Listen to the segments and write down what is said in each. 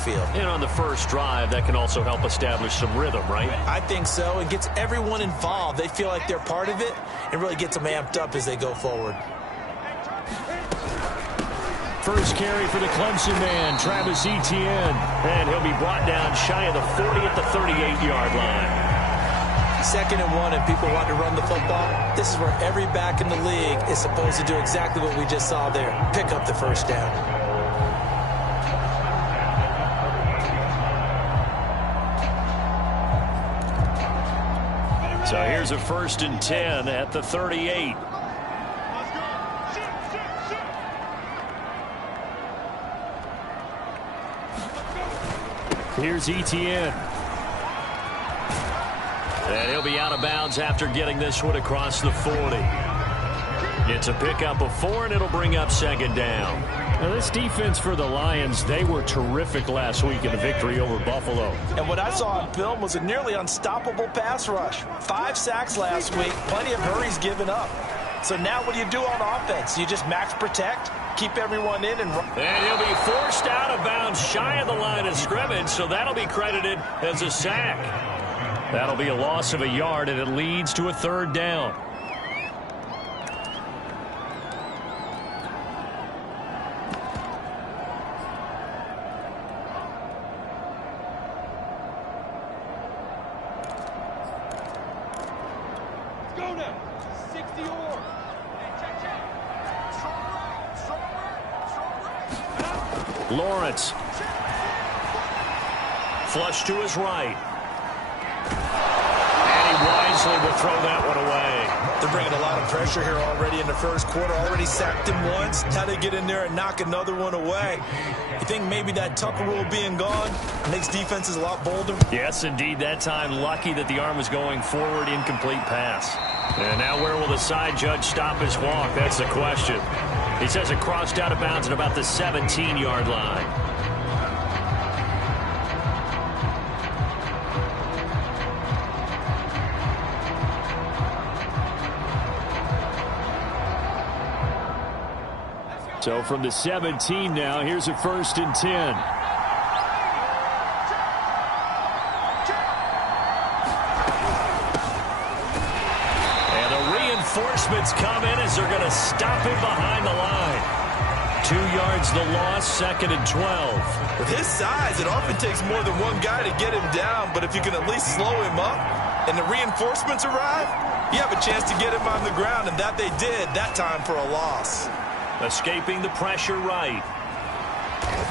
backfield. And on the first drive, that can also help establish some rhythm, right? I think so. It gets everyone involved. They feel like they're part of it. It really gets them amped up as they go forward. First carry for the Clemson man, Travis Etienne. And he'll be brought down shy of the 40 at the 38-yard line. 2nd and 1 and people want to run the football. This is where every back in the league is supposed to do exactly what we just saw there. Pick up the first down. So here's a 1st and 10 at the 38. Here's Etienne. And he'll be out of bounds after getting this one across the 40. It's a pickup of 4, and it'll bring up 2nd down. Now, this defense for the Lions, they were terrific last week in the victory over Buffalo. And what I saw on film was a nearly unstoppable pass rush. 5 sacks last week, plenty of hurries given up. So now what do you do on offense? You just max protect, keep everyone in, and run. And he'll be forced out of bounds shy of the line of scrimmage, so that'll be credited as a sack. That'll be a loss of a yard, and it leads to a 3rd down. Lawrence. Flush to his right. And he wisely will throw that one away. They're bringing a lot of pressure here already in the first quarter. Already sacked him once. How they get in there and knock another one away. You think maybe that Tucker rule being gone makes defenses a lot bolder? Yes, indeed. That time, lucky that the arm was going forward, incomplete pass. And now where will the side judge stop his walk? That's the question. He says it crossed out of bounds at about the 17-yard line. So from the 17 now, here's a 1st and 10. Reinforcements come in as they're going to stop him behind the line. 2 yards the loss, 2nd and 12. With his size, it often takes more than one guy to get him down, but if you can at least slow him up and the reinforcements arrive, you have a chance to get him on the ground, and that they did that time for a loss. Escaping the pressure right.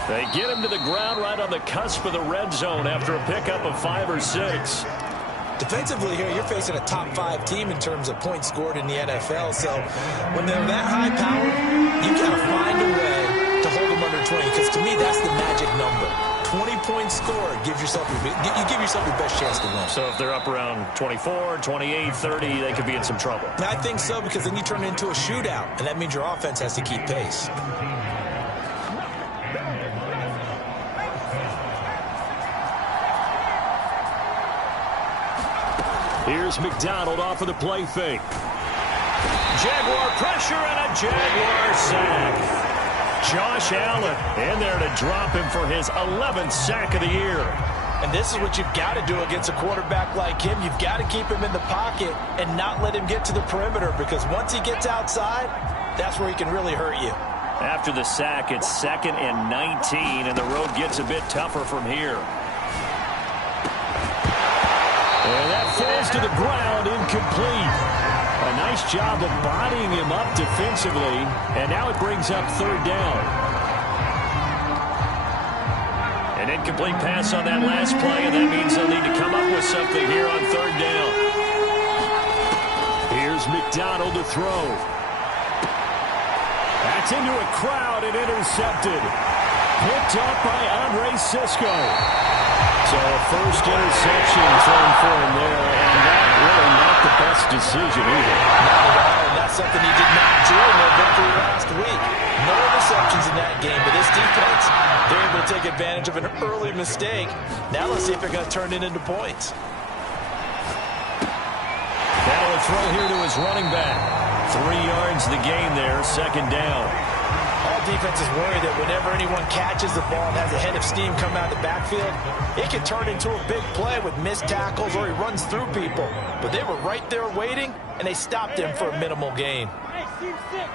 They get him to the ground right on the cusp of the red zone after a pickup of 5 or 6. Defensively here, you're facing a top 5 team in terms of points scored in the NFL. So when they're that high powered, you got to find a way to hold them under 20. Because to me, that's the magic number. 20 points scored gives yourself you give yourself your best chance to win. So if they're up around 24, 28, 30, they could be in some trouble. I think so, because then you turn it into a shootout, and that means your offense has to keep pace. Here's McDonald off of the play fake. Jaguar pressure and a Jaguar sack. Josh Allen in there to drop him for his 11th sack of the year. And this is what you've got to do against a quarterback like him. You've got to keep him in the pocket and not let him get to the perimeter, because once he gets outside, that's where he can really hurt you. After the sack, it's 2nd and 19, and the road gets a bit tougher from here. And that falls to the ground, incomplete. A nice job of bodying him up defensively, and now it brings up 3rd down. An incomplete pass on that last play, and that means they'll need to come up with something here on 3rd down. Here's McDonald to throw. That's into a crowd and intercepted. Picked up by Andre Cisco. So a first interception thrown for him there, and that really not the best decision either. Not at all, and that's something he did not do in their victory last week. No interceptions in that game, but this defense, they're able to take advantage of an early mistake. Now let's see if they're going to turn it into points. That'll throw here to his running back. 3 yards the game there, 2nd down. All NFL defense is worried that whenever anyone catches the ball and has a head of steam come out of the backfield, it can turn into a big play with missed tackles or he runs through people. But they were right there waiting, and they stopped him for a minimal gain. Hey, seam six.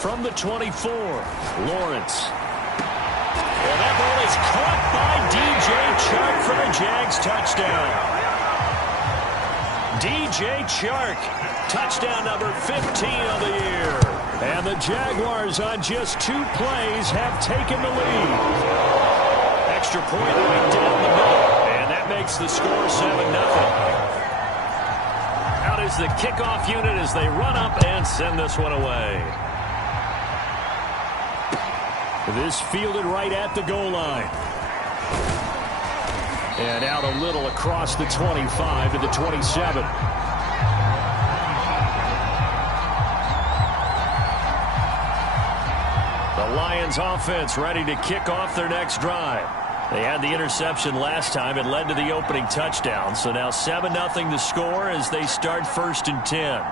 From the 24, Lawrence. And that ball is caught by D.J. Chark for the Jags touchdown. D.J. Chark, touchdown number 15 of the year. And the Jaguars on just 2 plays have taken the lead. Extra point right down the middle. And that makes the score 7-0. Out is the kickoff unit as they run up and send this one away. This fielded right at the goal line. And out a little across the 25 to the 27. The Lions offense ready to kick off their next drive. They had the interception last time. It led to the opening touchdown. So now 7-0 to score as they start 1st and 10.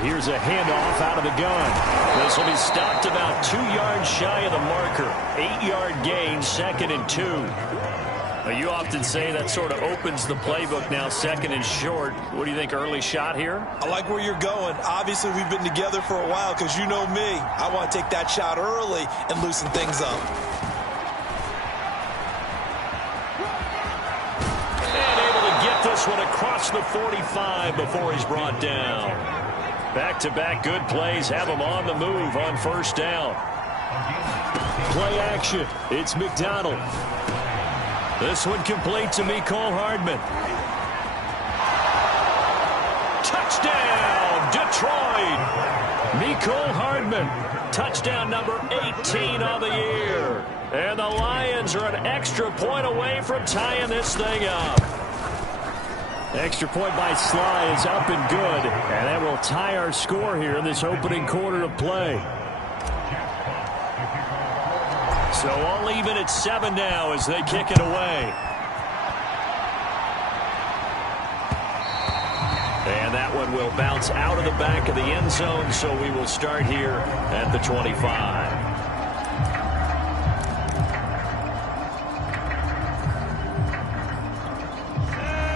Here's a handoff out of the gun. This will be stopped about 2 yards shy of the marker. 8-yard gain, 2nd and 2. Now, you often say that sort of opens the playbook now, 2nd and short. What do you think, early shot here? I like where you're going. Obviously, we've been together for a while because you know me. I want to take that shot early and loosen things up. And able to get this one across the 45 before he's brought down. Back-to-back good plays have him on the move on 1st down. Play action. It's McDonald. This one complete to Mecole Hardman. Touchdown, Detroit. Mecole Hardman. Touchdown number 18 of the year. And the Lions are an extra point away from tying this thing up. Extra point by Sly is up and good. And that will tie our score here in this opening quarter of play. So all even at 7 now as they kick it away. And that one will bounce out of the back of the end zone, so we will start here at the 25.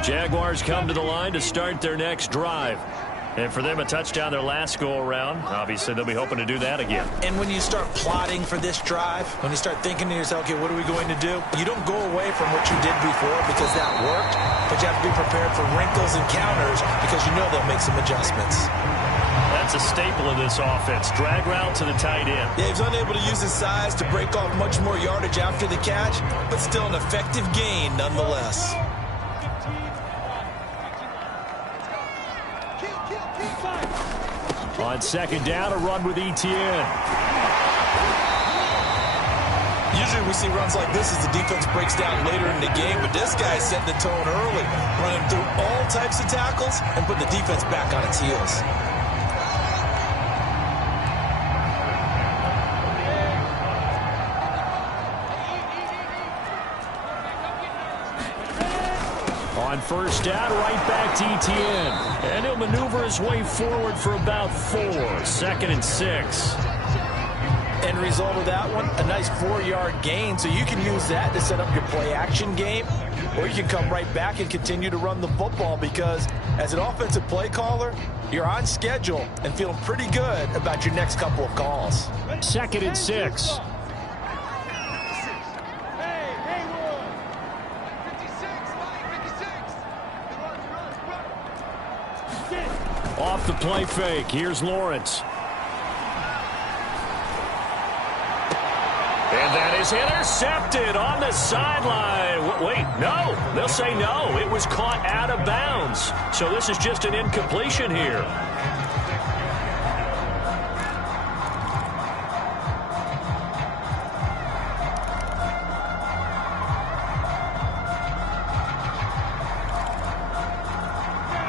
Jaguars come to the line to start their next drive. And for them, a touchdown their last go-around. Obviously, they'll be hoping to do that again. And when you start plotting for this drive, when you start thinking to yourself, okay, what are we going to do? You don't go away from what you did before because that worked, but you have to be prepared for wrinkles and counters because you know they'll make some adjustments. That's a staple of this offense. Drag route to the tight end. Yeah, he's unable to use his size to break off much more yardage after the catch, but still an effective gain nonetheless. On 2nd down, a run with Etienne. Usually we see runs like this as the defense breaks down later in the game, but this guy set the tone early, running through all types of tackles and putting the defense back on its heels. On 1st down, right back to Etienne. And he'll maneuver his way forward for about 4. 2nd and 6. End result of that one, a nice 4-yard gain, so you can use that to set up your play-action game, or you can come right back and continue to run the football because as an offensive play caller, you're on schedule and feeling pretty good about your next couple of calls. 2nd and 6. Off the play fake. Here's Lawrence. And that is intercepted on the sideline. Wait, no. They'll say no. It was caught out of bounds. So this is just an incompletion here.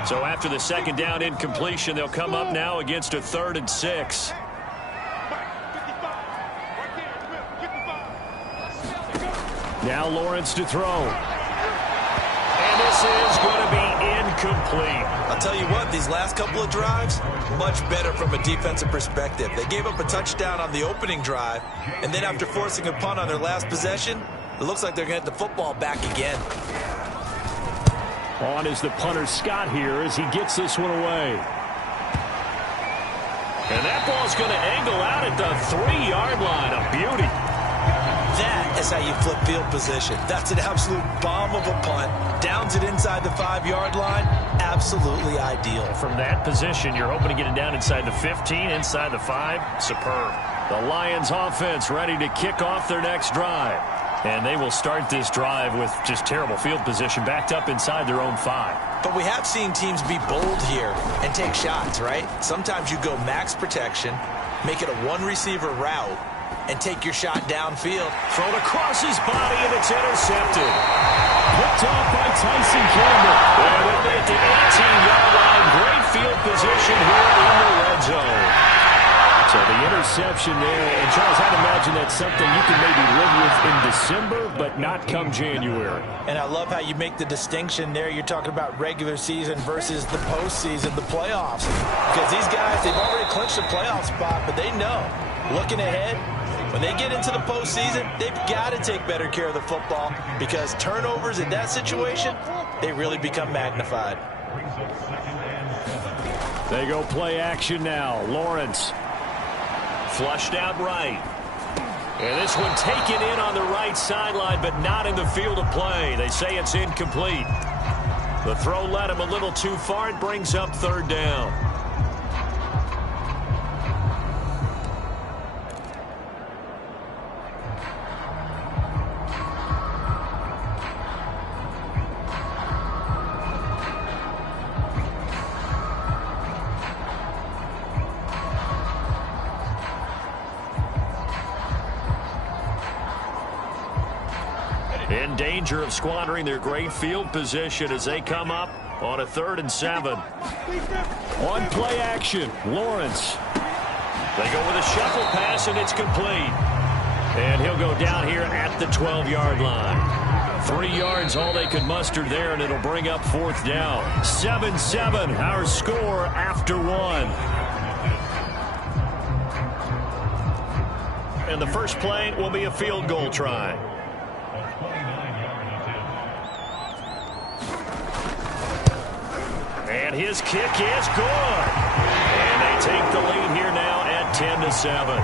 So after the 2nd down incompletion, they'll come up now against a 3rd and 6. Now Lawrence to throw. And this is going to be incomplete. I'll tell you what, these last couple of drives, much better from a defensive perspective. They gave up a touchdown on the opening drive, and then after forcing a punt on their last possession, it looks like they're going to get the football back again. On is the punter Scott here as he gets this one away. And that ball's going to angle out at the 3-yard line. A beauty. That is how you flip field position. That's an absolute bomb of a punt. Downs it inside the 5-yard line. Absolutely ideal. From that position, you're hoping to get it down inside the 15, inside the 5. Superb. The Lions offense ready to kick off their next drive. And they will start this drive with just terrible field position, backed up inside their own 5. But we have seen teams be bold here and take shots, right? Sometimes you go max protection, make it a one-receiver route, and take your shot downfield. Thrown across his body, and it's intercepted. Picked off by Tyson Campbell. And it'll be at the 18-yard line. Great field position here in the red zone. So the interception there, and Charles, I'd imagine that's something you can maybe live with in December, but not come January. And I love how you make the distinction there. You're talking about regular season versus the postseason, the playoffs. Because these guys, they've already clinched a playoff spot, but they know, looking ahead, when they get into the postseason, they've got to take better care of the football because turnovers in that situation, they really become magnified. They go play action now. Lawrence. Flushed out right. And this one taken in on the right sideline, but not in the field of play. They say it's incomplete. The throw led him a little too far. It brings up 3rd down. In danger of squandering their great field position as they come up on a 3rd and 7. On play action, Lawrence. They go with a shuffle pass, and it's complete. And he'll go down here at the 12-yard line. 3 yards, all they could muster there, and it'll bring up 4th down. 7-7, our score after 1. And the first play will be a field goal try. And his kick is good. And they take the lead here now at 10-7.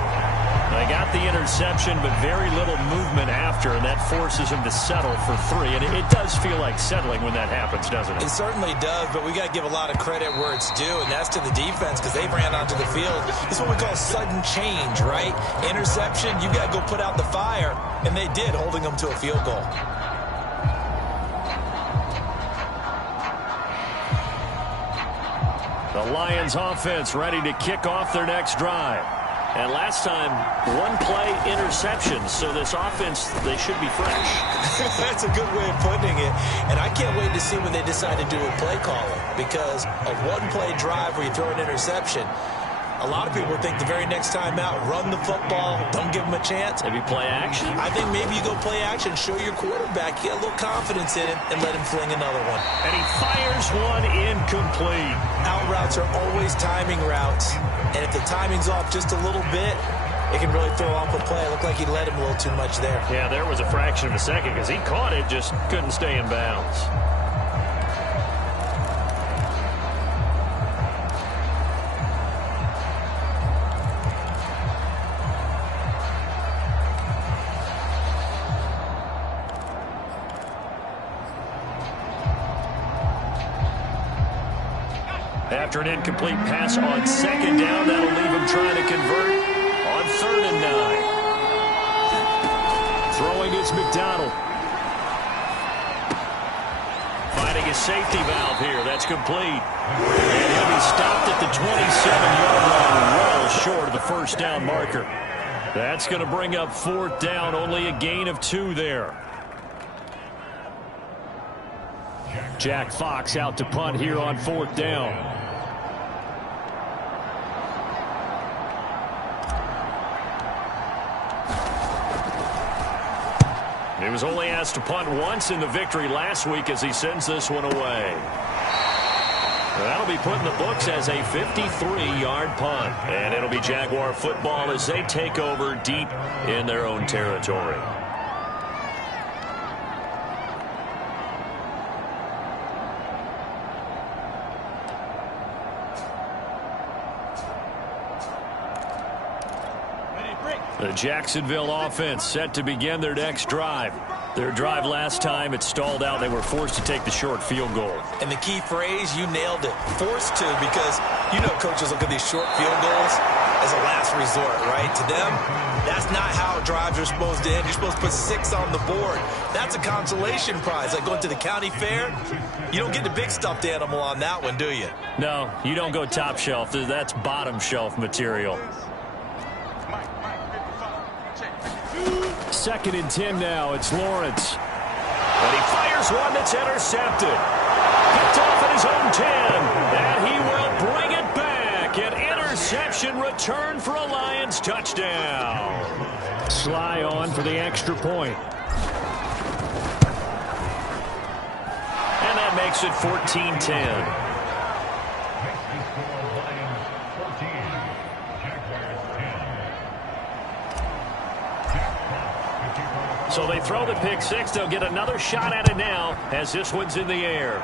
They got the interception, but very little movement after, and that forces him to settle for 3. And it does feel like settling when that happens, doesn't it? It certainly does, but we got to give a lot of credit where it's due, and that's to the defense because they ran onto the field. This is what we call sudden change, right? Interception, you got to go put out the fire, and they did, holding them to a field goal. The Lions offense ready to kick off their next drive. And last time, 1-play interception. So this offense, they should be fresh. That's a good way of putting it. And I can't wait to see when they decide to do a play calling. Because a 1-play drive where you throw an interception, a lot of people think the very next time out, run the football, don't give them a chance. Maybe play action? I think maybe you go play action, show your quarterback, get a little confidence in him, and let him fling another one. And he fires one incomplete. Out routes are always timing routes. And if the timing's off just a little bit, it can really throw off a play. It looked like he led him a little too much there. Yeah, there was a fraction of a second because he caught it, just couldn't stay in bounds. After an incomplete pass on 2nd down, that'll leave him trying to convert on 3rd and 9. Throwing is McDonald. Finding a safety valve here. That's complete. And he'll be stopped at the 27-yard line, well short of the 1st down marker. That's going to bring up 4th down, only a gain of 2 there. Jack Fox out to punt here on 4th down. He was only asked to punt once in the victory last week as he sends this one away. That'll be put in the books as a 53-yard punt. And it'll be Jaguar football as they take over deep in their own territory. The Jacksonville offense set to begin their next drive. Their drive last time, it stalled out. They were forced to take the short field goal. And the key phrase, you nailed it. Forced to, because you know coaches look at these short field goals as a last resort, right? To them, that's not how drives are supposed to end. You're supposed to put 6 on the board. That's a consolation prize. Like going to the county fair, you don't get the big stuffed animal on that one, do you? No, you don't go top shelf. That's bottom shelf material. 2nd and 10 now. It's Lawrence. And he fires one that's intercepted. Picked off at his own 10. And he will bring it back. An interception return for a Lions touchdown. Sly on for the extra point. And that makes it 14-10. So they throw the pick 6. They'll get another shot at it now as this one's in the air.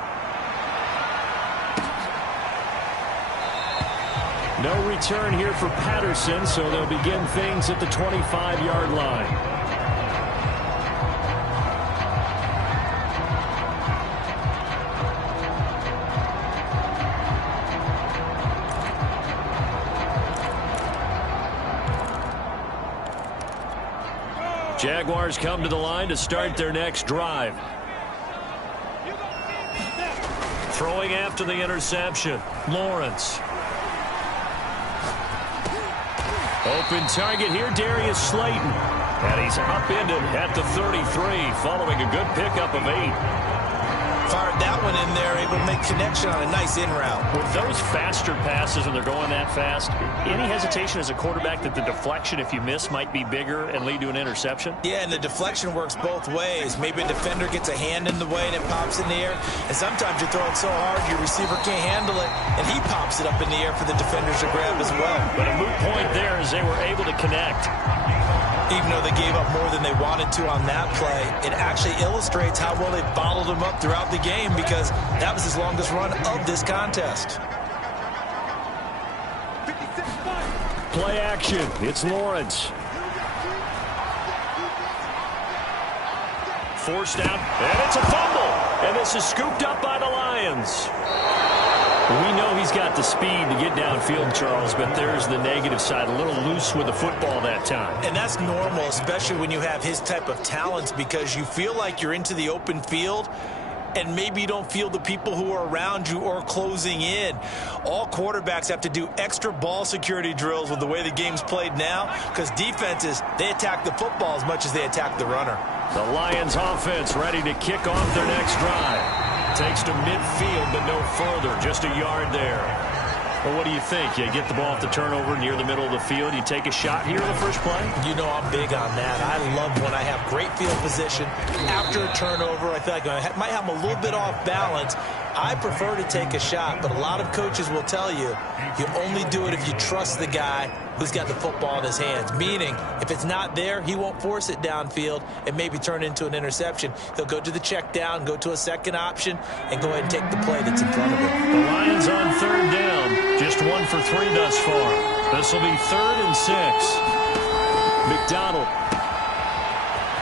No return here for Patterson, so they'll begin things at the 25-yard line. Jaguars come to the line to start their next drive. Throwing after the interception, Lawrence. Open target here, Darius Slayton. And he's upended at the 33 following a good pickup of 8. Fired that one in there, able to make connection on a nice in route. With those faster passes when they're going that fast, any hesitation as a quarterback that the deflection, if you miss, might be bigger and lead to an interception? Yeah, and the deflection works both ways. Maybe a defender gets a hand in the way and it pops in the air. And sometimes you throw it so hard your receiver can't handle it, and he pops it up in the air for the defenders to grab as well. But a moot point there as they were able to connect. Even though they gave up more than they wanted to on that play, it actually illustrates how well they bottled him up throughout the game, because that was his longest run of this contest. Play action. It's Lawrence. Forced out, and it's a fumble. And this is scooped up by the Lions. We know he's got the speed to get downfield, Charles, but there's the negative side. A little loose with the football that time. And that's normal, especially when you have his type of talents, because you feel like you're into the open field, and maybe you don't feel the people who are around you or closing in. All quarterbacks have to do extra ball security drills with the way the game's played now, because defenses, they attack the football as much as they attack the runner. The Lions offense ready to kick off their next drive. Takes to midfield, but no further. Just a yard there. Well, what do you think? You get the ball off the turnover near the middle of the field. You take a shot here in the first play? You know I'm big on that. I love when I have great field position. After a turnover, I feel like I might have them a little bit off balance. I prefer to take a shot, but a lot of coaches will tell you, you only do it if you trust the guy who's got the football in his hands. Meaning, if it's not there, he won't force it downfield and maybe turn it into an interception. He'll go to the check down, go to a second option, and go ahead and take the play that's in front of him. The Lions on 3rd down. Just 1 for 3 thus far. This will be 3rd and 6. McDonald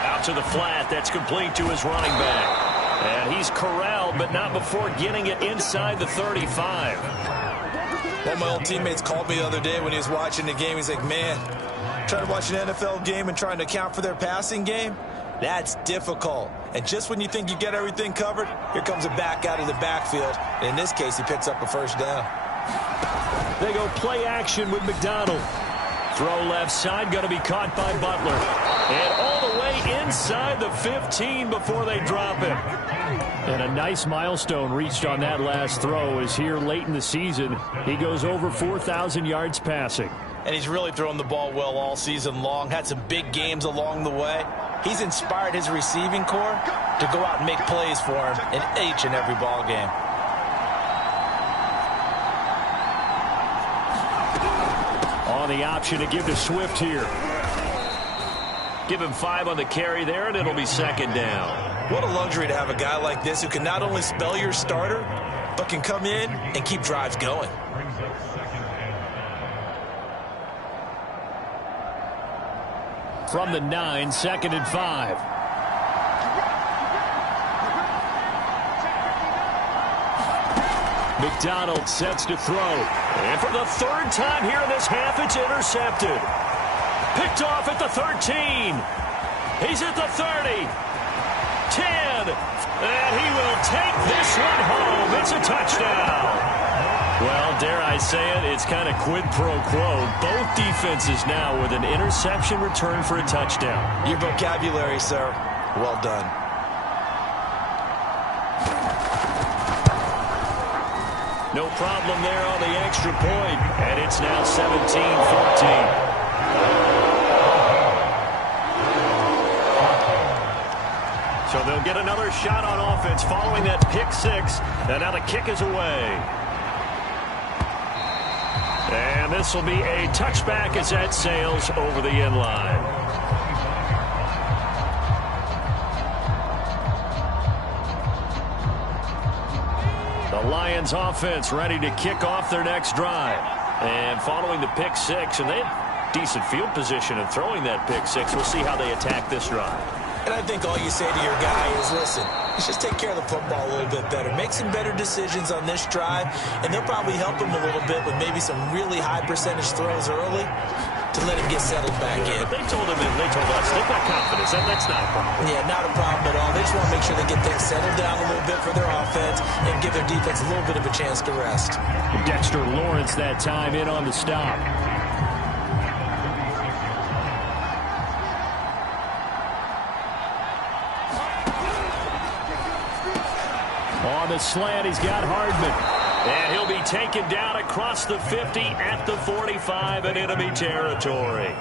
out to the flat. That's complete to his running back. And he's corralled, but not before getting it inside the 35. One of my old teammates called me the other day when he was watching the game. He's like, man, trying to watch an NFL game and trying to account for their passing game, that's difficult. And just when you think you get everything covered, here comes a back out of the backfield. And in this case, he picks up a first down. They go play action with McDonald. Throw left side, going to be caught by Butler. And all the way inside the 15 before they drop it. And a nice milestone reached on that last throw is here late in the season. He goes over 4,000 yards passing. And he's really thrown the ball well all season long. Had some big games along the way. He's inspired his receiving corps to go out and make plays for him in each and every ball game. on the option to give to Swift here. Give him 5 on the carry there, and it'll be second down. What a luxury to have a guy like this who can not only spell your starter, but can come in and keep drives going. From the 9, 2nd and 5. McDonald sets to throw. And for the third time here in this half, it's intercepted. Picked off at the 13. He's at the 30. 10. And he will take this one home. It's a touchdown. Well, dare I say it, it's kind of quid pro quo. Both defenses now with an interception return for a touchdown. Your vocabulary, sir. Well done. No problem there on the extra point. And it's now 17-14. So they'll get another shot on offense following that pick 6. And now the kick is away. And this will be a touchback as that sails over the end line. The Lions offense ready to kick off their next drive. And following the pick 6, and they have decent field position in throwing that pick 6. We'll see how they attack this drive. And I think all you say to your guy is, listen, let's just take care of the football a little bit better. Make some better decisions on this drive, and they'll probably help him a little bit with maybe some really high percentage throws early to let him get settled back in. But they told him, and they told us, they've got confidence. That's not a problem. Yeah, not a problem at all. They just want to make sure they get things settled down a little bit for their offense and give their defense a little bit of a chance to rest. Dexter Lawrence that time in on the stop. On the slant, he's got Hardman. And he'll be taken down across the 50 at the 45 in enemy territory.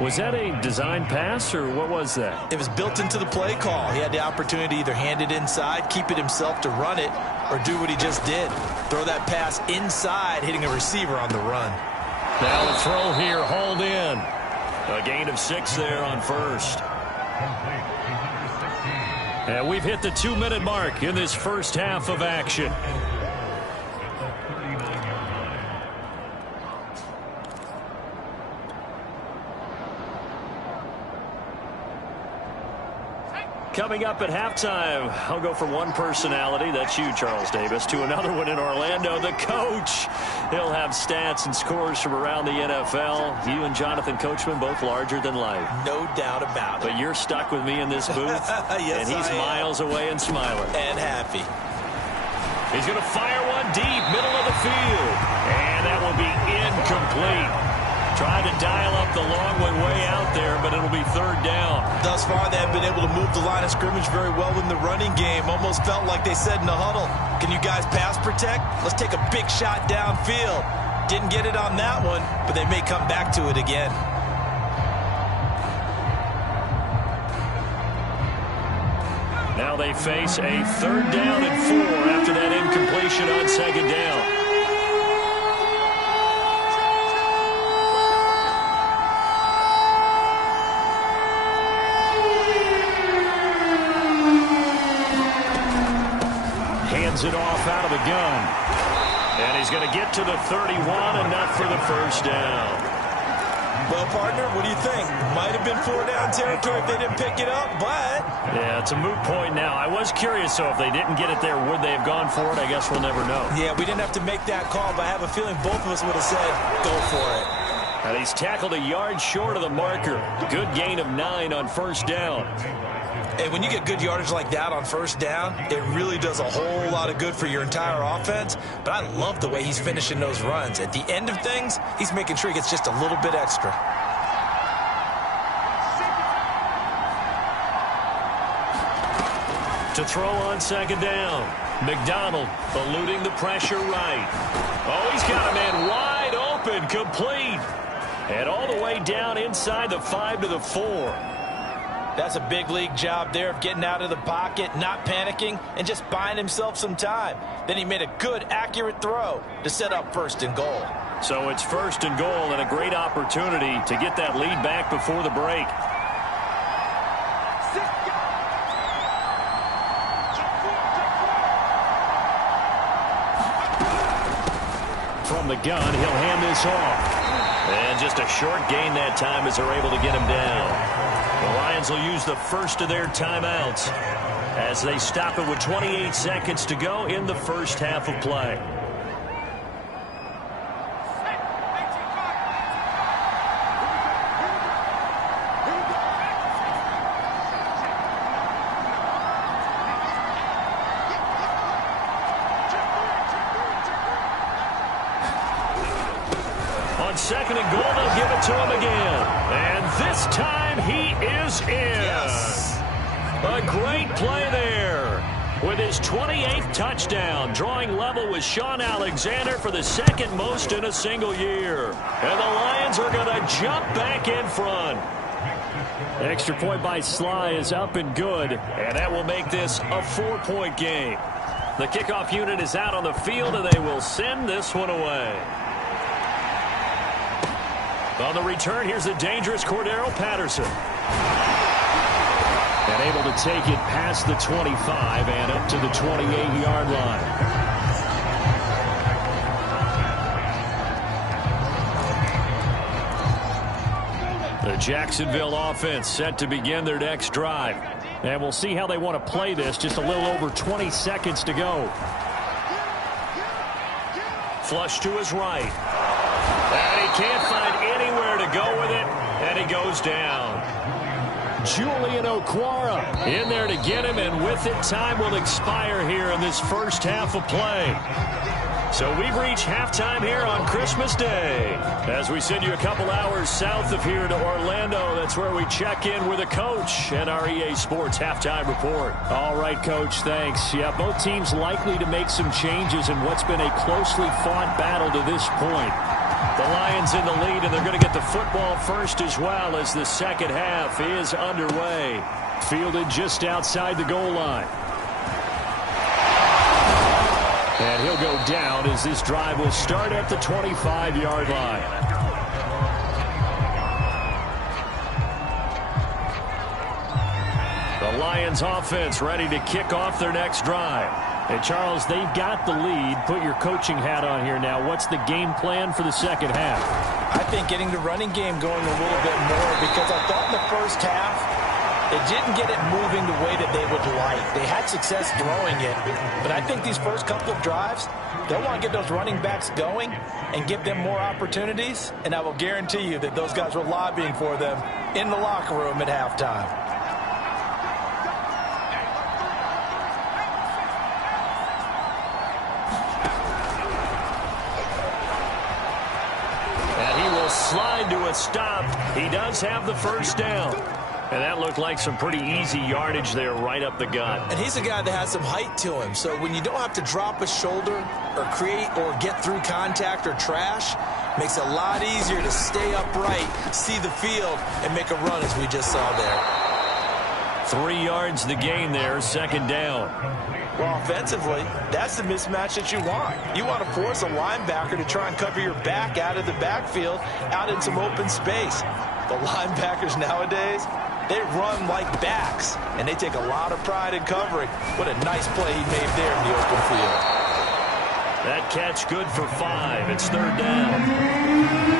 Was that a design pass, or what was that? It was built into the play call. He had the opportunity to either hand it inside, keep it himself to run it, or do what he just did. Throw that pass inside, hitting a receiver on the run. Now the throw here, hauled in. A gain of 6 there on first. And we've hit the 2-minute mark in this first half of action. Coming up at halftime, I'll go from one personality, that's you, Charles Davis, to another one in Orlando, the coach. He'll have stats and scores from around the NFL. You and Jonathan Coachman, both larger than life. No doubt about it. But you're stuck with me in this booth, yes, and he's miles away and smiling. And happy. He's going to fire one deep, middle of the field. And that will be incomplete. Trying to dial up the long one way out there, but it'll be third down. Thus far, they have been able to move the line of scrimmage very well in the running game. Almost felt like they said in the huddle, can you guys pass protect? Let's take a big shot downfield. Didn't get it on that one, but they may come back to it again. Now they face a third down and 4 after that incompletion on second down. It off out of the gun. And he's going to get to the 31, enough for the first down. Well, partner, what do you think? Might have been 4-down territory if they didn't pick it up, but... Yeah, it's a moot point now. I was curious, so if they didn't get it there, would they have gone for it? I guess we'll never know. Yeah, we didn't have to make that call, but I have a feeling both of us would have said, go for it. And he's tackled a yard short of the marker. Good gain of 9 on first down. And when you get good yardage like that on first down, it really does a whole lot of good for your entire offense. But I love the way he's finishing those runs. At the end of things, he's making sure he gets just a little bit extra. To throw on second down. McDonald eluding the pressure right. Oh, he's got a man wide open, complete. And all the way down inside the 5 to the 4. That's a big league job there of getting out of the pocket, not panicking, and just buying himself some time. Then he made a good, accurate throw to set up first and goal. So it's 1st and goal and a great opportunity to get that lead back before the break. From the gun, he'll hand this off. And just a short gain that time as they're able to get him down. The Lions will use the first of their timeouts as they stop it with 28 seconds to go in the first half of play. On 2nd and goal, they'll give it to him again. And this time he is in. Yes. A great play there with his 28th touchdown, drawing level with Sean Alexander for the 2nd most in a single year. And the Lions are going to jump back in front. Extra point by Sly is up and good. And that will make this a 4-point game. The kickoff unit is out on the field, and they will send this one away. On the return, here's the dangerous Cordero Patterson. And able to take it past the 25 and up to the 28-yard line. The Jacksonville offense set to begin their next drive. And we'll see how they want to play this. Just a little over 20 seconds to go. Flush to his right. And he can't find anywhere to go with it, and he goes down. Julian Okwara In there to get him, and with it, time will expire here in this first half of play. So we've reached halftime here on Christmas Day. As we send you a couple hours south of here to Orlando, that's where we check in with a coach and our EA Sports Halftime Report. All right, Coach, thanks. Yeah, both teams likely to make some changes in what's been a closely fought battle to this point. The Lions in the lead, and they're going to get the football first as well as the second half is underway. Fielded just outside the goal line. And he'll go down as this drive will start at the 25-yard line. The Lions offense ready to kick off their next drive. Hey, Charles, they've got the lead. Put your coaching hat on here now. What's the game plan for the second half? I think getting the running game going a little bit more, because I thought in the first half they didn't get it moving the way that they would like. They had success throwing it, but I think these first couple of drives, they'll want to get those running backs going and give them more opportunities, and I will guarantee you that those guys were lobbying for them in the locker room at halftime. Slide to a stop. He does have the first down. And that looked like some pretty easy yardage there right up the gut. And he's a guy that has some height to him. So when you don't have to drop a shoulder or create or get through contact or trash, makes it a lot easier to stay upright, see the field, and make a run as we just saw there. 3 yards the gain there, second down. Well, offensively, that's the mismatch that you want. You want to force a linebacker to try and cover your back out of the backfield, out in some open space. The linebackers nowadays, they run like backs, and they take a lot of pride in covering. What a nice play he made there in the open field. That catch good for 5. It's third down.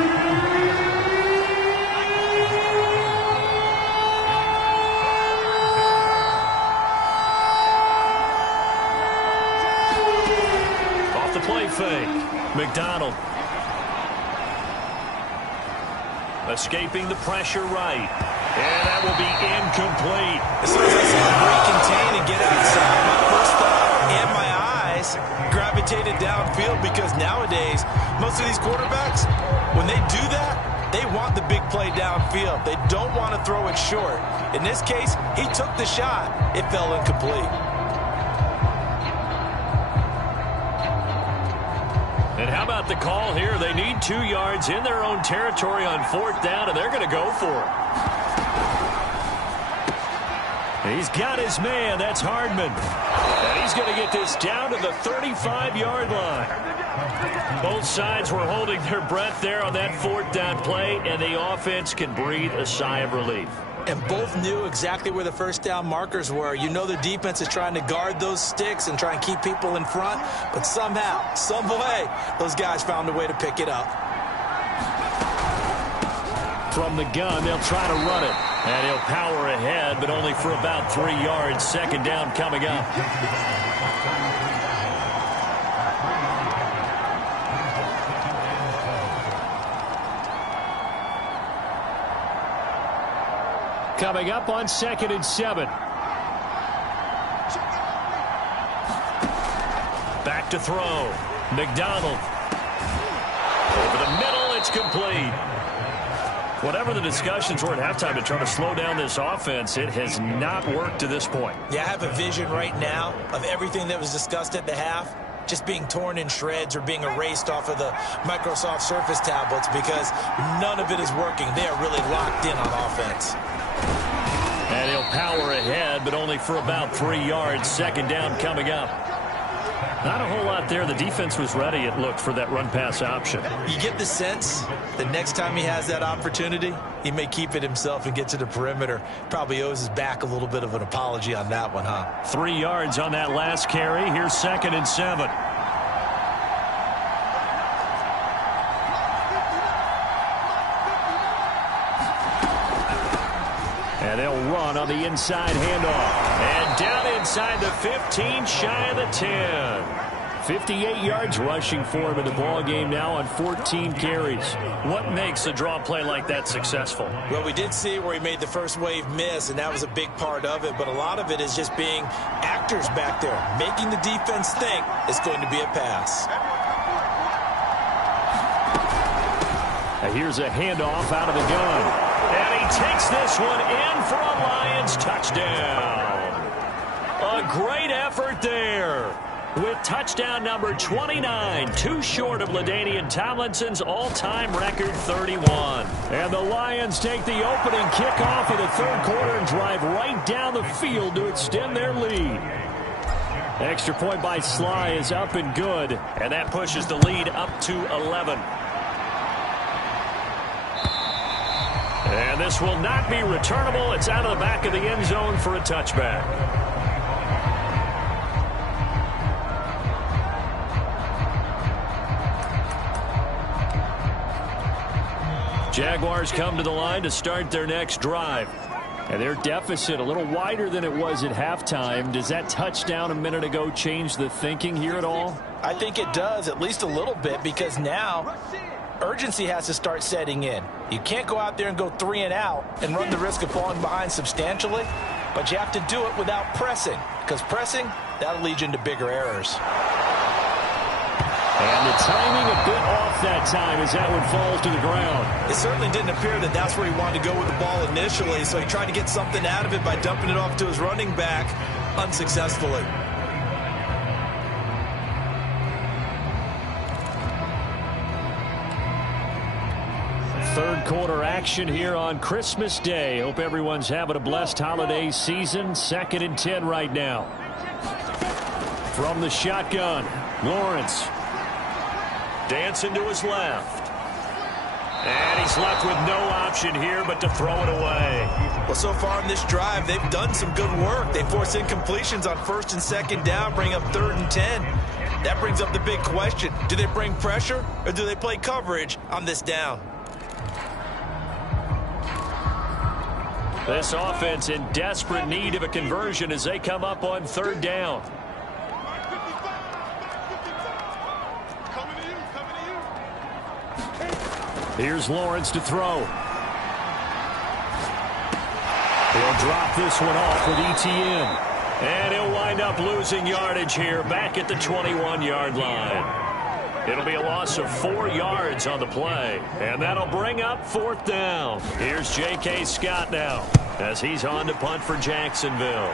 Play fake. McDonald. Escaping the pressure right. And that will be incomplete. As soon as I saw him recontain and get outside, my first thought and my eyes gravitated downfield, because nowadays, most of these quarterbacks, when they do that, they want the big play downfield. They don't want to throw it short. In this case, he took the shot. It fell incomplete. And how about the call here? They need 2 yards in their own territory on fourth down, and they're going to go for it. He's got his man. That's Hardman. And he's going to get this down to the 35-yard line. Both sides were holding their breath there on that fourth down play, and the offense can breathe a sigh of relief. And both knew exactly where the first down markers were. You know the defense is trying to guard those sticks and try and keep people in front, but somehow, some way, those guys found a way to pick it up. From the gun, they'll try to run it. And he'll power ahead, but only for about 3 yards. Second down coming up. Coming up on 2nd and 7. Back to throw. McDonald. Over the middle, it's complete. Whatever the discussions were at halftime to try to slow down this offense, it has not worked to this point. Yeah, I have a vision right now of everything that was discussed at the half just being torn in shreds or being erased off of the Microsoft Surface tablets because none of it is working. They are really locked in on offense. And he'll power ahead, but only for about 3 yards. Second down coming up. Not a whole lot there. The defense was ready, it looked, for that run-pass option. You get the sense the next time he has that opportunity, he may keep it himself and get to the perimeter. Probably owes his back a little bit of an apology on that one, huh? 3 yards on that last carry. Here's 2nd and 7. And they'll run on the inside handoff. And down inside the 15, shy of the 10. 58 yards rushing for him in the ball game now on 14 carries. What makes a draw play like that successful? Well, we did see where he made the first wave miss, and that was a big part of it. But a lot of it is just being actors back there, making the defense think it's going to be a pass. Now here's a handoff out of the gun. And he takes this one in for a Lions touchdown. A great effort there. With touchdown number 29, too short of LaDainian Tomlinson's all-time record 31. And the Lions take the opening kickoff of the third quarter and drive right down the field to extend their lead. Extra point by Sly is up and good, and that pushes the lead up to 11. And this will not be returnable. It's out of the back of the end zone for a touchback. Jaguars come to the line to start their next drive. And their deficit a little wider than it was at halftime. Does that touchdown a minute ago change the thinking here at all? I think it does, at least a little bit, because now urgency has to start setting in. You can't go out there and go 3 and out and run the risk of falling behind substantially, but you have to do it without pressing, because pressing, that'll lead you into bigger errors. And the timing a bit off that time as that one falls to the ground. It certainly didn't appear that that's where he wanted to go with the ball initially, so he tried to get something out of it by dumping it off to his running back unsuccessfully. Third quarter action here on Christmas Day. Hope everyone's having a blessed holiday season. 2nd and 10 right now. From the shotgun, Lawrence. Dancing to his left. And he's left with no option here but to throw it away. Well, so far in this drive, they've done some good work. They force incompletions on 1st and 2nd down, bring up 3rd and 10. That brings up the big question. Do they bring pressure or do they play coverage on this down? This offense in desperate need of a conversion as they come up on 3rd down. Here's Lawrence to throw. He'll drop this one off with Etienne. And he'll wind up losing yardage here back at the 21-yard line. It'll be a loss of 4 yards on the play. And that'll bring up 4th down. Here's J.K. Scott now as he's on to punt for Jacksonville.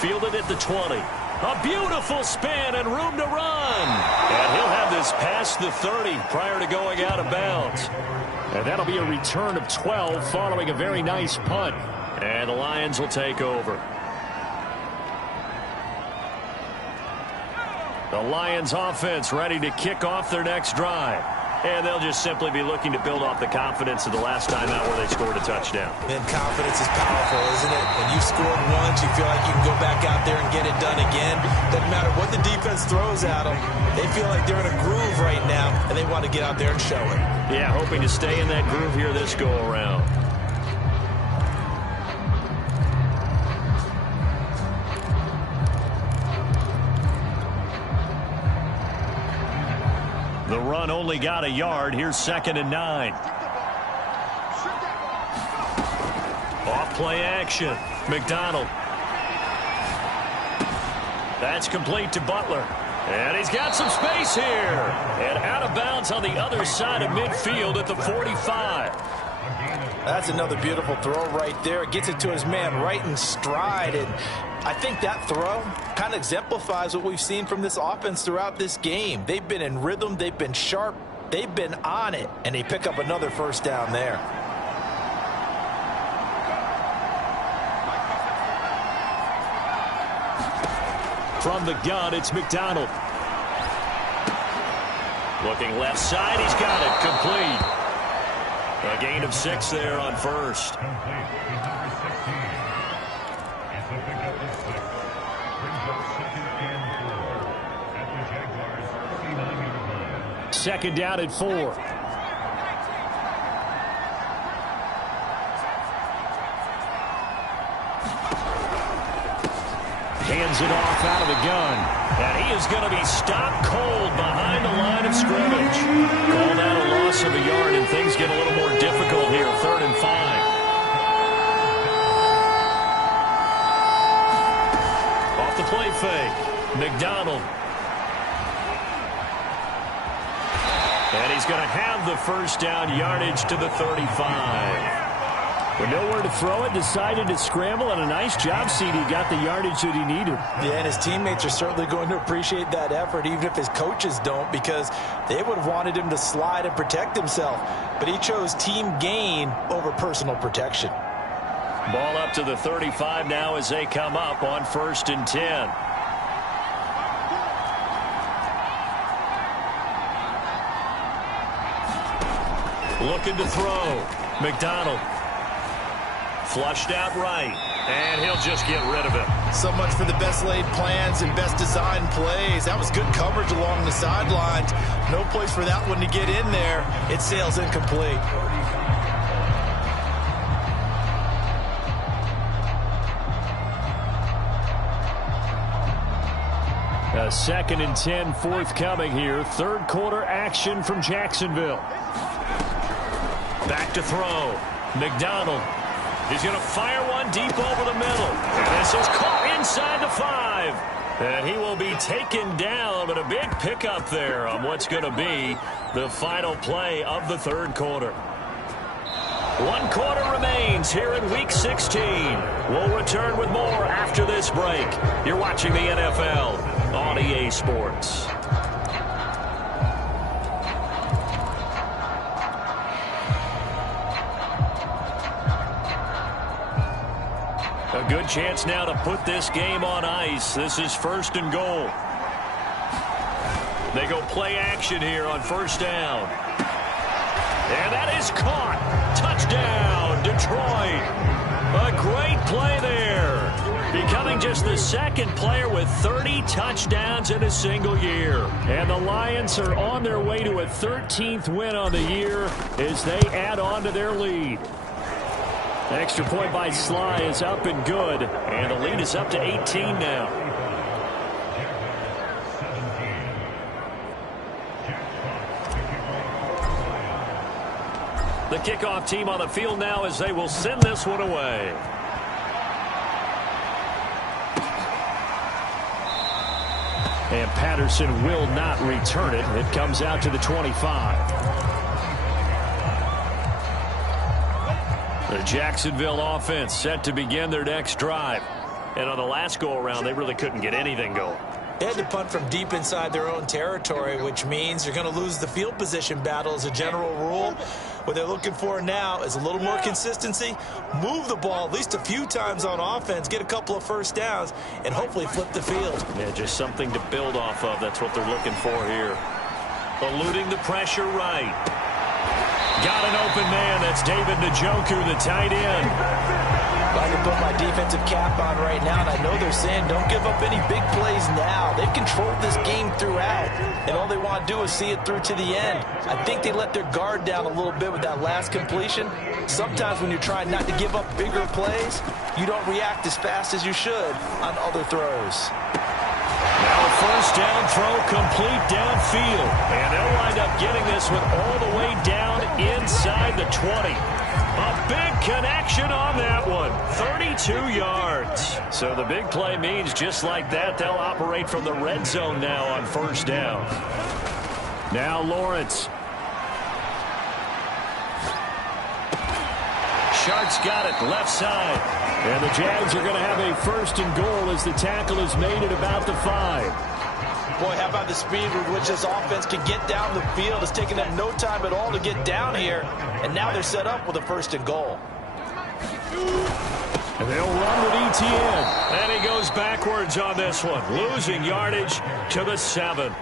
Fielded at the 20. A beautiful spin and room to run. And he'll have this past the 30 prior to going out of bounds. And that'll be a return of 12 following a very nice punt. And the Lions will take over. The Lions offense ready to kick off their next drive. And they'll just simply be looking to build off the confidence of the last time out where they scored a touchdown. And confidence is powerful, isn't it? When you've scored once, you feel like you can go back out there and get it done again. Doesn't matter what the defense throws at them. They feel like they're in a groove right now, and they want to get out there and show it. Yeah, hoping to stay in that groove here this go-around. The run only got a yard. Here's 2nd and 9. Off play action. McDonald. That's complete to Butler. And he's got some space here. And out of bounds on the other side of midfield at the 45. That's another beautiful throw right there. Gets it to his man right in stride. And I think that throw kind of exemplifies what we've seen from this offense throughout this game. They've been in rhythm. They've been sharp. They've been on it. And they pick up another first down there. From the gun, it's McDonald. Looking left side. He's got it. Complete. A gain of 6 there on first. Second down at 4. Hands it off out of the gun. And he is going to be stopped cold behind the line of scrimmage. Called out a loss of a yard, and things get a little more difficult here. 3rd and 5. Off the play fake. McDonald. And he's going to have the first down, yardage to the 35. With nowhere to throw it, decided to scramble, and a nice job, CD. Got the yardage that he needed. Yeah, and his teammates are certainly going to appreciate that effort, even if his coaches don't, because they would have wanted him to slide and protect himself. But he chose team gain over personal protection. Ball up to the 35 now as they come up on 1st and 10. Looking to throw. McDonald. Flushed out right. And he'll just get rid of it. So much for the best laid plans and best designed plays. That was good coverage along the sidelines. No place for that one to get in there. It sails incomplete. A 2nd and 10 forthcoming here. 3rd quarter action from Jacksonville. Back to throw. McDonald. He's going to fire one deep over the middle. And this is caught inside the 5. And he will be taken down, but a big pickup there on what's going to be the final play of the 3rd quarter. 1 quarter remains here in Week 16. We'll return with more after this break. You're watching the NFL on EA Sports. A good chance now to put this game on ice. This is 1st and goal. They go play action here on 1st down. And that is caught. Touchdown, Detroit. A great play there. Becoming just the 2nd player with 30 touchdowns in a single year. And the Lions are on their way to a 13th win on the year as they add on to their lead. The extra point by Sly is up and good. And the lead is up to 18 now. The kickoff team on the field now as they will send this one away. And Patterson will not return it. It comes out to the 25. The Jacksonville offense set to begin their next drive. And on the last go-around, they really couldn't get anything going. They had to punt from deep inside their own territory, which means you're going to lose the field position battle as a general rule. What they're looking for now is a little more consistency, move the ball at least a few times on offense, get a couple of first downs, and hopefully flip the field. Yeah, just something to build off of. That's what they're looking for here. Eluding the pressure right. Got an open man. That's David Njoku, the tight end. I can put my defensive cap on right now, and I know they're saying don't give up any big plays now. They've controlled this game throughout, and all they want to do is see it through to the end. I think they let their guard down a little bit with that last completion. Sometimes when you're trying not to give up bigger plays, you don't react as fast as you should on other throws. Now a first down throw complete downfield. And they'll wind up getting this one all the way down inside the 20. A big connection on that one. 32 yards. So the big play means just like that, they'll operate from the red zone now on first down. Now Lawrence. Sharks got it left side. And the Jags are going to have a first and goal as the tackle is made at about the 5. Boy, how about the speed with which this offense can get down the field? It's taken them no time at all to get down here, and now they're set up with a first and goal. And they'll run with Etienne. And he goes backwards on this one, losing yardage to the 7.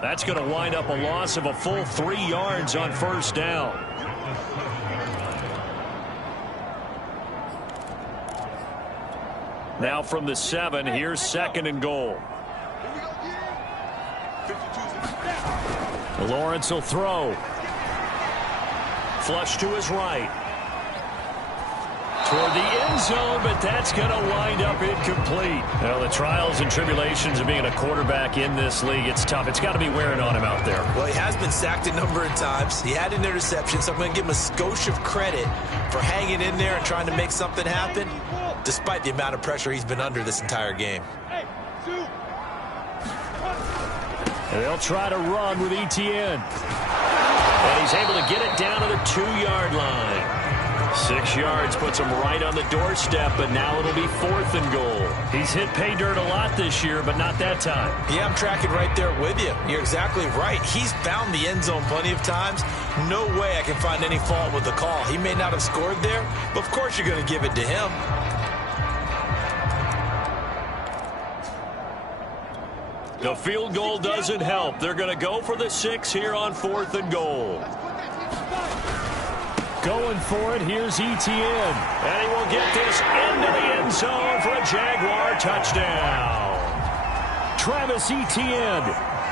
That's going to wind up a loss of a full 3 yards on first down. Now from the 7, here's second and goal. Lawrence will throw. Flush to his right. Toward the end zone, but that's going to wind up incomplete. Now, the trials and tribulations of being a quarterback in this league, it's tough. It's got to be wearing on him out there. Well, he has been sacked a number of times. He had an interception, so I'm going to give him a skosh of credit for hanging in there and trying to make something happen, despite the amount of pressure he's been under this entire game. And they'll try to run with Etienne. And he's able to get it down to the 2-yard line. 6 yards puts him right on the doorstep, but now it'll be fourth and goal. He's hit pay dirt a lot this year, but not that time. Yeah, I'm tracking right there with you. You're exactly right. He's found the end zone plenty of times. No way I can find any fault with the call. He may not have scored there, but of course you're going to give it to him. The field goal doesn't help. They're going to go for the 6 here on fourth and goal. Going for it, here's Etienne. And he will get this into the end zone for a Jaguar touchdown. Travis Etienne,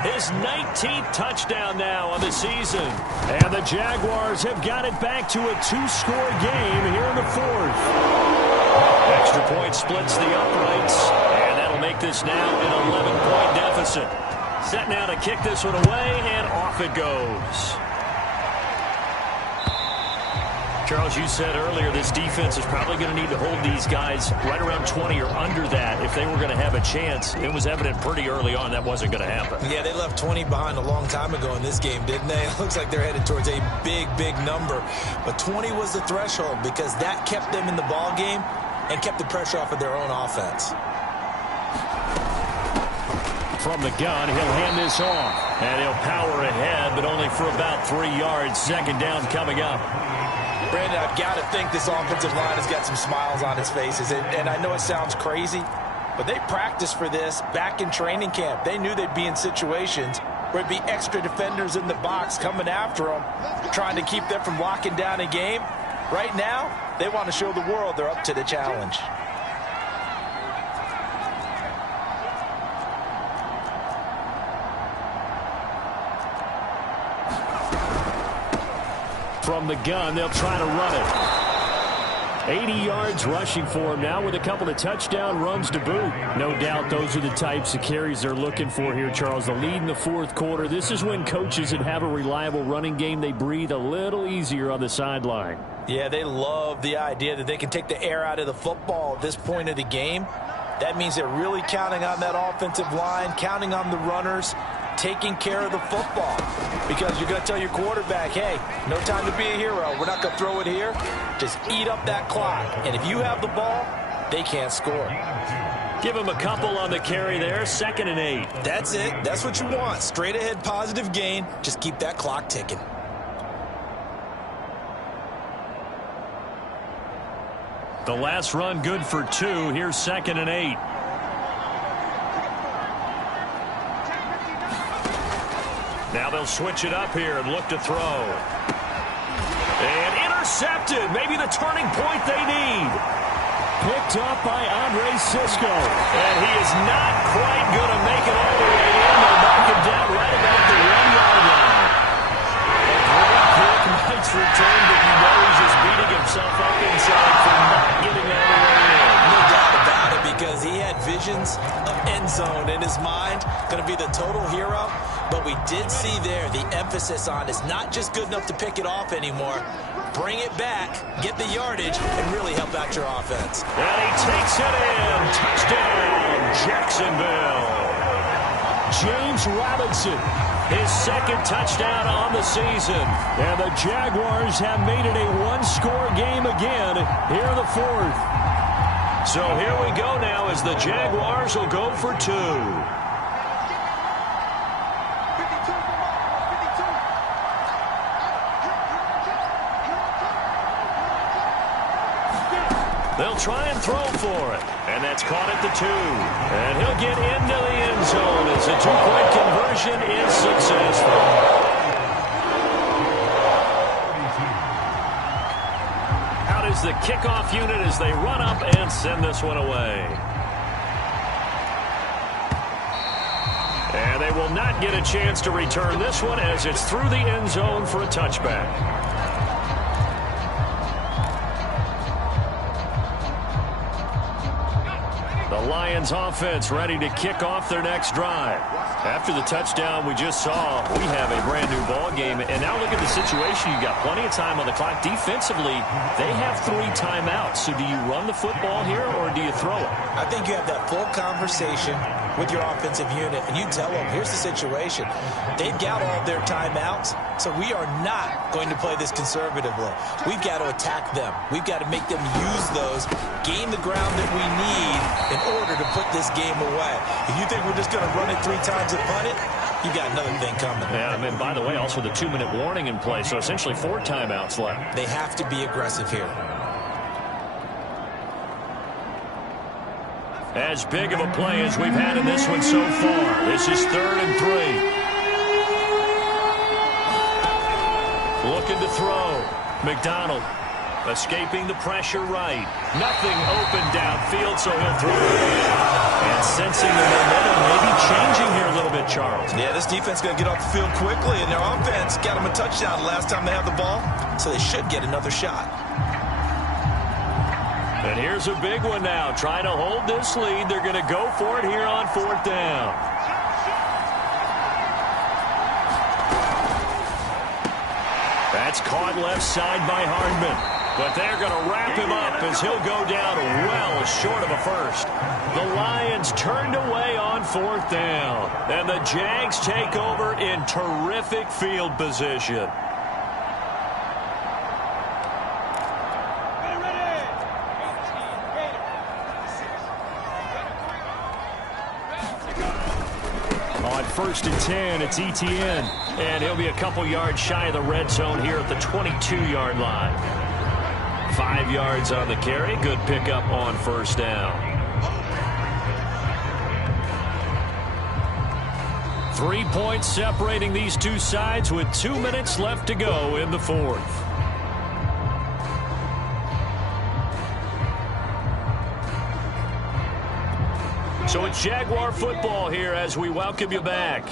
his 19th touchdown now on the season. And the Jaguars have got it back to a 2-score game here in the 4th. Extra point splits the uprights. And that'll make this now an 11-point deficit. Set now to kick this one away, and off it goes. Charles, you said earlier this defense is probably going to need to hold these guys right around 20 or under that if they were going to have a chance. It was evident pretty early on that wasn't going to happen. Yeah, they left 20 behind a long time ago in this game, didn't they? It looks like they're headed towards a big, big number. But 20 was the threshold because that kept them in the ball game and kept the pressure off of their own offense. From the gun, he'll hand this off. And he'll power ahead, but only for about 3 yards. Second down coming up. Brandon, I've got to think this offensive line has got some smiles on its faces. And I know it sounds crazy, but they practiced for this back in training camp. They knew they'd be in situations where it'd be extra defenders in the box coming after them, trying to keep them from locking down a game. Right now, they want to show the world they're up to the challenge. From the gun, they'll try to run it. 80 yards rushing for him now with a couple of touchdown runs to boot. No doubt those are the types of carries they're looking for here, Charles. The lead in the 4th quarter. This is when coaches that have a reliable running game, they breathe a little easier on the sideline. Yeah, they love the idea that they can take the air out of the football at this point of the game. That means they're really counting on that offensive line, counting on the runners, taking care of the football. Because you're going to tell your quarterback, hey, no time to be a hero. We're not going to throw it here. Just eat up that clock. And if you have the ball, they can't score. Give him a couple on the carry there. 2nd and 8. That's it. That's what you want. Straight ahead positive gain. Just keep that clock ticking. The last run good for 2. Here's 2nd and 8. Now they'll switch it up here and look to throw. And intercepted. Maybe the turning point they need. Picked up by Andre Cisco. And he is not quite going to make it all the way in. They'll knock him down right about the 1-yard line. A great pick. Nice return, but you know he's just beating himself up inside for not getting all the way in. No doubt about it, because he had visions of end zone in his mind. Going to be the total hero. But we did see there the emphasis on it's not just good enough to pick it off anymore. Bring it back, get the yardage, and really help out your offense. And he takes it in. Touchdown, Jacksonville. James Robinson, His 2nd touchdown on the season. And the Jaguars have made it a one-score game again here in the 4th. So here we go now as the Jaguars will go for 2. They'll try and throw for it. And that's caught at the 2. And he'll get into the end zone as the 2-point conversion is successful. Out is the kickoff unit as they run up and send this one away. And they will not get a chance to return this one as it's through the end zone for a touchback. The Lions offense ready to kick off their next drive. After the touchdown we just saw, we have a brand new ball game. And now look at the situation. You got plenty of time on the clock. Defensively, they have 3 timeouts. So do you run the football here or do you throw it? I think you have that full conversation with your offensive unit, and you tell them, here's the situation. They've got all their timeouts, so we are not going to play this conservatively. We've got to attack them. We've got to make them use those, gain the ground that we need in order to put this game away. If you think we're just going to run it 3 times and punt it, you got another thing coming. Yeah, I mean, by the way, also the 2-minute warning in play, so essentially 4 timeouts left. They have to be aggressive here. As big of a play as we've had in this one so far. This is 3rd and 3. Looking to throw. McDonald escaping the pressure right. Nothing open downfield, so he'll throw it. And sensing the momentum maybe changing here a little bit, Charles. Yeah, this defense is going to get off the field quickly, and their offense got them a touchdown last time they had the ball, so they should get another shot. And here's a big one now. Trying to hold this lead. They're going to go for it here on 4th down. That's caught left side by Hardman. But they're going to wrap him up as he'll go down well short of a first. The Lions turned away on 4th down. And the Jags take over in terrific field position. On 1st and 10, it's Etienne. And he'll be a couple yards shy of the red zone here at the 22-yard line. 5 yards on the carry. Good pickup on 1st down. 3 points separating these two sides with 2 minutes left to go in the 4th. So it's Jaguar football here as we welcome you back.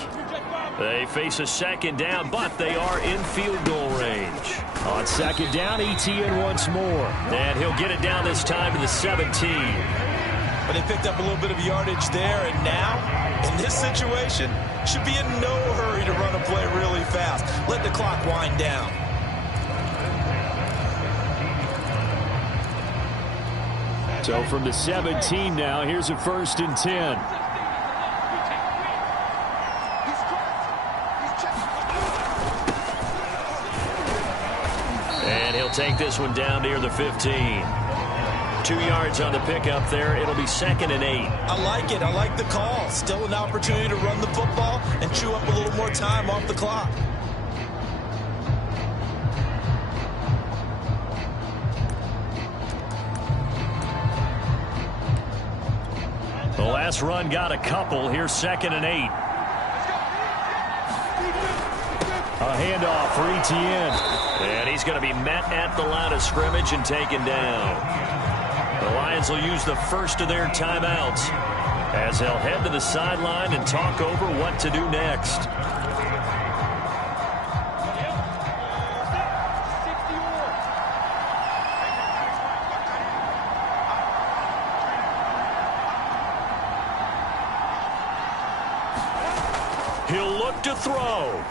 They face a 2nd down, but they are in field goal range. On 2nd down, Etienne once more. And he'll get it down this time to the 17. But they picked up a little bit of yardage there, and now, in this situation, should be in no hurry to run a play really fast. Let the clock wind down. So from the 17 now, here's a 1st and 10. And he'll take this one down near the 15. 2 yards on the pickup there. It'll be 2nd and 8. I like it. I like the call. Still an opportunity to run the football and chew up a little more time off the clock. last run got a couple. Here's 2nd and 8. A handoff for Etienne. And he's going to be met at the line of scrimmage and taken down. The Lions will use the first of their timeouts as they'll head to the sideline and talk over what to do next. He'll look to throw.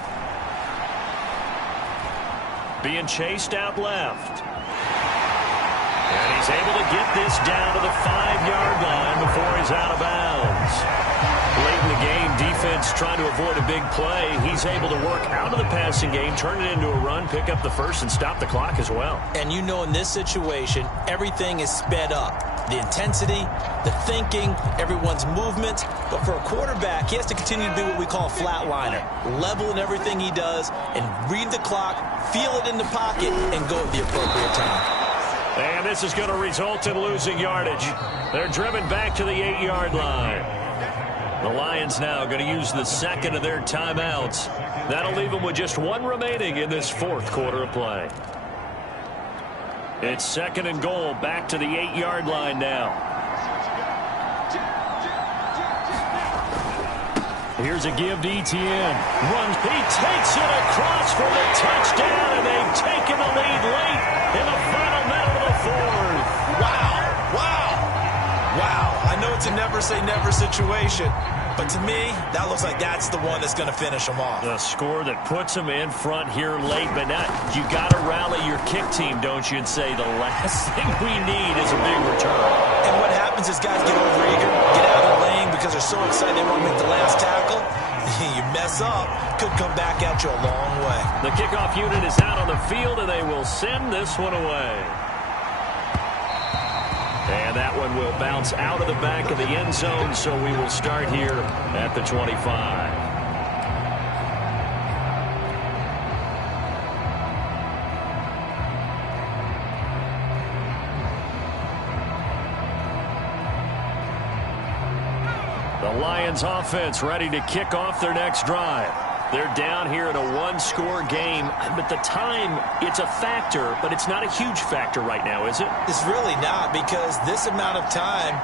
Being chased out left. And he's able to get this down to the 5-yard line before he's out of bounds. Late in the game, defense trying to avoid a big play. He's able to work out of the passing game, turn it into a run, pick up the first, and stop the clock as well. And you know, in this situation, everything is sped up. The intensity, the thinking, everyone's movement. But for a quarterback, he has to continue to be what we call a flatliner. Level in everything he does and read the clock, feel it in the pocket, and go at the appropriate time. And this is going to result in losing yardage. They're driven back to the 8-yard line. The Lions now going to use the second of their timeouts. That'll leave them with just one remaining in this 4th quarter of play. It's 2nd and goal, back to the 8-yard line now. Here's a give to Etienne. Runs, he takes it across for the touchdown, and they've taken the lead late in the final minute of the 4th. Wow. I know it's a never-say-never situation, but to me, that looks like that's the one that's going to finish them off. The score that puts them in front here late, but now you got to rally your kick team, don't you, and say the last thing we need is a big return. And what happens is guys get overeager, get out of their lane because they're so excited they want to make the last tackle. You mess up, could come back at you a long way. The kickoff unit is out on the field, and they will send this one away. And that one will bounce out of the back of the end zone, so we will start here at the 25. The Lions offense ready to kick off their next drive. They're down here in a one-score game, but the time, it's a factor, but it's not a huge factor right now, is it? It's really not, because this amount of time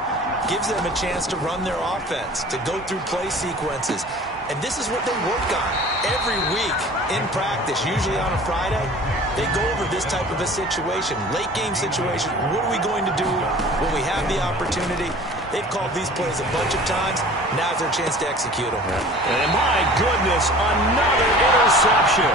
gives them a chance to run their offense, to go through play sequences. And this is what they work on every week in practice, usually on a Friday. They go over this type of a situation, late game situation. What are we going to do when we have the opportunity? They've called these plays a bunch of times. Now's their chance to execute them. And my goodness, another interception.